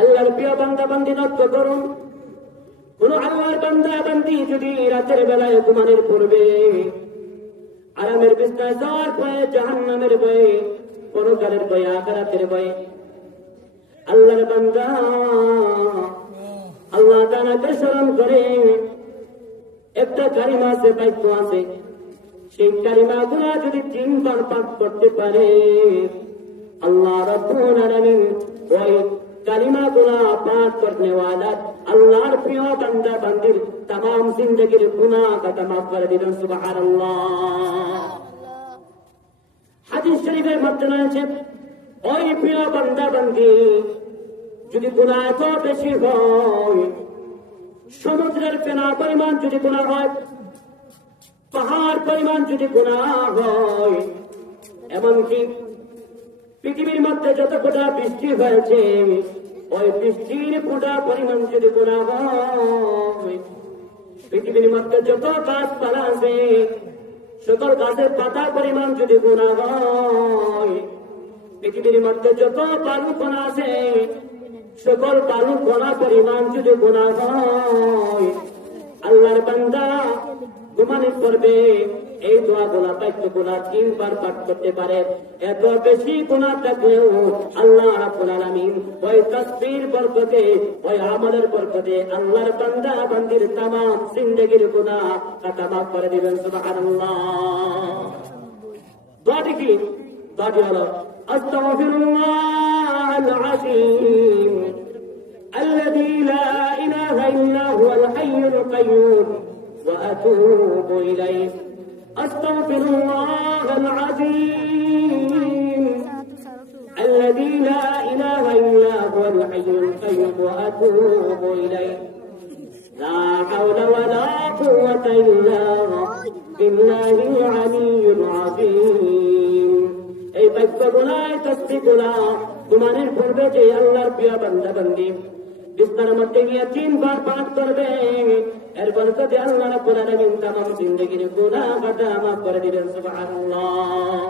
আল্লাহর প্রিয় বান্দা বান্দি লক্ষ্য করুন, কোন আল্লাহর বান্দা বান্দি যদি রাতের বেলায় ঘুমানোর পূর্বে আরামের বিছানায় যাওয়ার ভয়ে, জাহান্নামের ভয়ে, পরকালের ভয়ে, আখিরাতের ভয়ে আল্লাহর বান্দা আল্লাহ তাআলাকে স্মরণ করে একটা কালিমা আছে, বাক্য আছে, সেই কালিমাগুলো যদি 3 বার পাঠ করতে পারে আল্লাহ রাব্বুল আলামিন ওই কালিমাগুলো পাঠ করনেওয়ালা আল্লাহর প্রিয় বান্দা বান্দির तमाम জিন্দেগীর গুনাহ খাতা মাফ করে দিবেন। সুবহানাল্লাহ। হাদিস শরীফের মধ্যে রয়েছে ওই প্রিয় বান্দা বান্দি যদি গুনাহ এত বেশি হয়, সমুদ্রের ফেনা পরিমাণ যদি গুনাহ হয়, পাহাড় পরিমাণ যদি গুনাহ হয়, এমনকি পৃথিবীর মধ্যে যত ফোঁটা বৃষ্টি হয়েছে ওই বৃষ্টির ফোঁটা পরিমাণ যদি গুনাহ হয়, পৃথিবীর মধ্যে যত গাছপালা আছে সকল গাছের পাতা পরিমাণ যদি গুনাহ হয়, পৃথিবীর মধ্যে যত বালু কণা আছে সকল বালু কণা পরিমাণ যদি গুনাহ হয়, আল্লাহর বান্দা ঘুমানোর পূর্বে এই দোয়াগুলা, বাক্যগুলা 3 বার পাঠ করতে পারে। এত বেশি গুনাহ থাকলেও আল্লাহ রাব্বুল আলামিন ওই তাসবির বরকতে, ওই আমলের বরকতে আল্লাহর বান্দা বান্দির तमाम জিন্দেগীর গুনাহ খাতা মাফ করে দিবেন। সুবহানাল্লাহ। দোয়াটি কি? দোয়াটি হলো আস্তাগফিরুল্লাহল আযীম الذي لا إله إلا هو الحي القيوم وأتوب إليه أستغفر الله العظيم الذي لا إله إلا هو الحي القيوم وأتوب إليه لا حول ولا قوة إلا بالله العلي العظيم। এই বাক্যগুলাই, তাসবিহগুলা ঘুমানোর পূর্বে যে আল্লাহর প্রিয় বান্দা বান্দি বিছানার মধ্যে গিয়ে 3 বার পাঠ করবে, এর বরকতে আল্লাহ রাব্বুল আলামিন तमाम জিন্দেগীর গুনাহ খাতা মাফ করে দিবেন। সুবহানাল্লাহ।